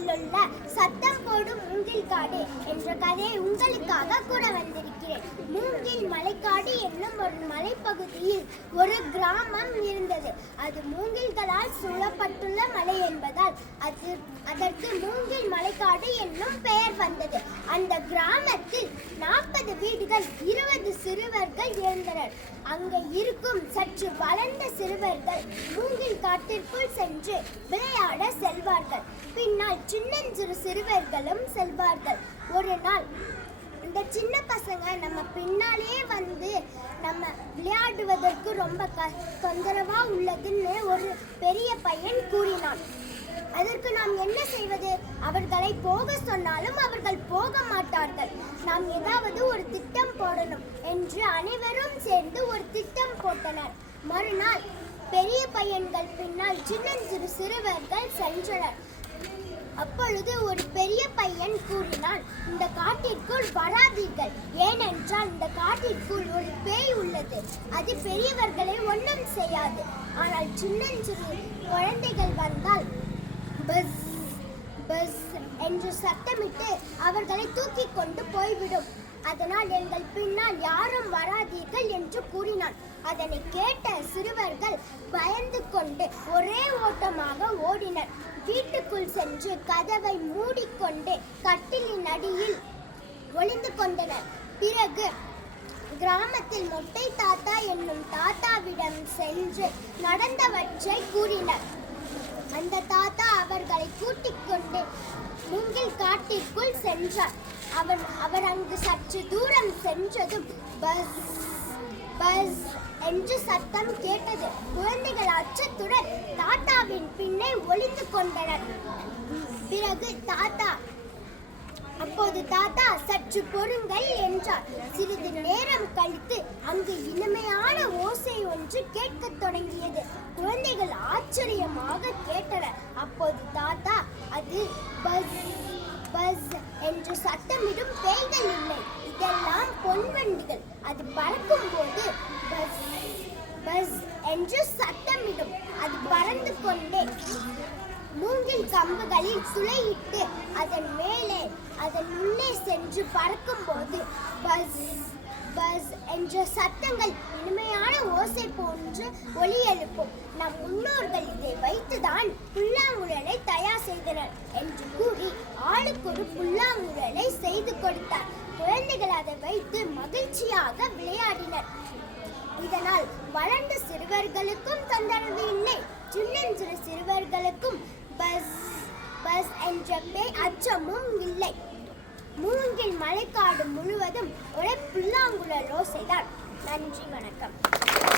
பகுதியில் உள்ள சத்தம் போடும் மூங்கில் காடு என்ற கதையை உங்களுக்காக கூற வந்திருக்கிறேன். மூங்கில் மலைக்காடு என்னும் ஒரு மலைப்பகுதியில் ஒரு கிராமம் இருந்தது. அது மூங்கில்களால் சூழப்பட்டுள்ள மலை என்பதால் அதற்கு மூங்கில் மலைக்காடு என்னும் பெயர் வந்தது. அந்த கிராமத்தில் 40 வீடுகள், 20 சிறுவர்கள் இருந்தனர். அங்கே இருக்கும் சற்று வளர்ந்த சிறுவர்கள் மூங்கில் காட்டிற்குள் சென்று விளையாட செல்வார்கள். பின்னால் சின்னஞ்சிறு சிறுவர்களும் செல்வார்கள். ஒரு நாள் இந்த சின்ன பசங்க நம்ம பின்னாலே வந்து நம்ம விளையாடுவதற்கு ரொம்ப தொந்தரவா உள்ளதுன்னு ஒரு பெரிய பையன் கூறினான். அதற்கு நாம் என்ன செய்வது? அவர்களை போக சொன்னாலும் அவர்கள் போக மாட்டார்கள். நாம் ஏதாவது ஒரு திட்டம் போடணும் என்று அனைவரும் சேர்ந்து ஒரு திட்டம் போட்டனர். மறுநாள் பெரிய பையன்கள் பின்னால் சின்னஞ்சிறு சிறுவர்கள் சென்றனர். அப்பொழுது ஒரு பெரிய பையன் கூறினான், இந்த காட்டிற்குள் வராதீர்கள், ஏனென்றால் இந்த காட்டிற்குள் ஒரு பேய் உள்ளது. அது பெரியவர்களை ஒன்றும் செய்யாது. ஆனால் சின்னஞ்சிறு குழந்தைகள் வந்தால் பஸ் பஸ் என்று சத்தமிட்டு அவர்களை தூக்கி கொண்டு போய்விடும். அதனால் எங்கள் பின்னால் யாரும் வராதீர்கள் என்று கூறினான். அதனை கேட்ட சிறுவர்கள் பயந்து கொண்டு ஒரே ஓட்டமாக ஓடினர். வீட்டுக்குள் சென்று கதவை மூடிக்கொண்டு கட்டிலின் அடியில் ஒளிந்து கொண்டனர். பிறகு கிராமத்தில் மொட்டை தாத்தா என்னும் தாத்தாவிடம் சென்று நடந்தவற்றை கூறினர். அந்த தாத்தா அவர்களை கூட்டிக் கொண்டு மூங்கில் காட்டிற்குள் சென்றார். அவர் அங்கு சற்று தூரம் சென்றதும் பஸ் பஸ் என்று சத்தம் கேட்டது. குழந்தைகள் அச்சத்துடன் தாத்தாவின் பின்னே ஒளிந்து கொண்டனர். பிறகு அப்போது தாத்தா சற்று பொறுங்கள் என்றார். சிறிது நேரம் கழித்து அங்கு இனிமையான ஓசை ஒன்று கேட்கத் தொடங்கியது. குழந்தைகள் ஆச்சரியமாக கேட்டனர். அப்போது தாத்தா, அது பஸ் பஸ் என்று சத்தமிடும் பேய்கள் இல்லை, இதெல்லாம் பொன்வண்டிகள். அது பறக்கும் போது பஸ் பஸ் என்று சத்தமிடும். அது பறந்து கொண்டே மூங்கில் கம்புகளில் துளையிட்டு அதன் உள்ளே சென்று பறக்கும் போது பஸ் பஸ் என்ற சத்தங்கள் இனிமையான ஓசை போன்று ஒலி எழுப்பும். நம் முன்னோர்கள் இதை வைத்துதான் புல்லாங்குழலை தயார் செய்தனர் என்று கூறி ஆளுக்கு ஒரு புல்லாங்குழலை செய்து கொடுத்தார். குழந்தைகள் அதை வைத்து மகிழ்ச்சியாக விளையாடினர். இதனால் வளர்ந்த சிறுவர்களுக்கும் தொந்தரவு இல்லை, சின்னஞ்சிறு சிறுவர்களுக்கும் பஸ் பஸ் என்ற அச்சமும் இல்லை. மூங்கில் மலைக்காடு முழுவதும் ஒரே புல்லாங்குழல் ஓசைதான். நன்றி, வணக்கம்.